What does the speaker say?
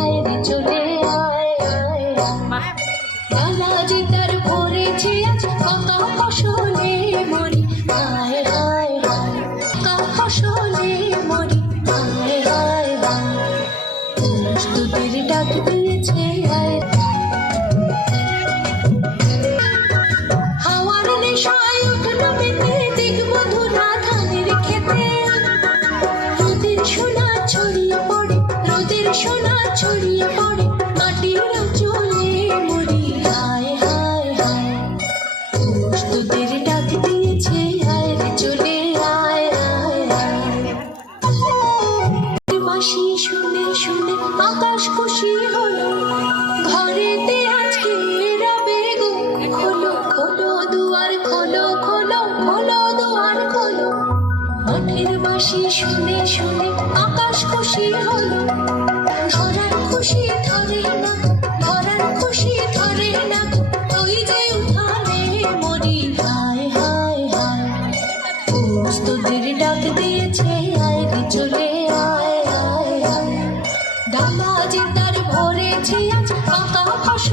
আয় রে চলে আয় আয় আয়। গালা যে তার ভরেছে আজ পাকা ফসলে মরি হায় হায় হায়, পাকা ফসলে মরি হায় হায় হায়। তোদের ডাক দিয়েছে আয়, হাওয়ার নেশায় উঠলো মেতে দেখবো ধুলা ধানের খেতে। রোদের সোনা ছড়িয়ে পড়ে, রোদের সোনা ছড়িয়ে পড়ে মাটির চলে মরি হায় হায় হায়। তোদের ডাক দিয়েছে আয় রে চলে আয় আয় আয়। বাঁশি শুনে শুনে আকাশ খুশি হলো, ঘরেতে আজকে রবে গো খোলো খোলো দুয়ার খোলো খোলো খোলো দুয়ার খোলো। মাঠের বাঁশি শুনে শুনে আকাশ খুশি হলো, ধরার খুশি ধরে না, ধরার খুশি ধরে না, ওই যে উঠানে মরি হায় হায় হায়। তোদের ডাক দিয়ে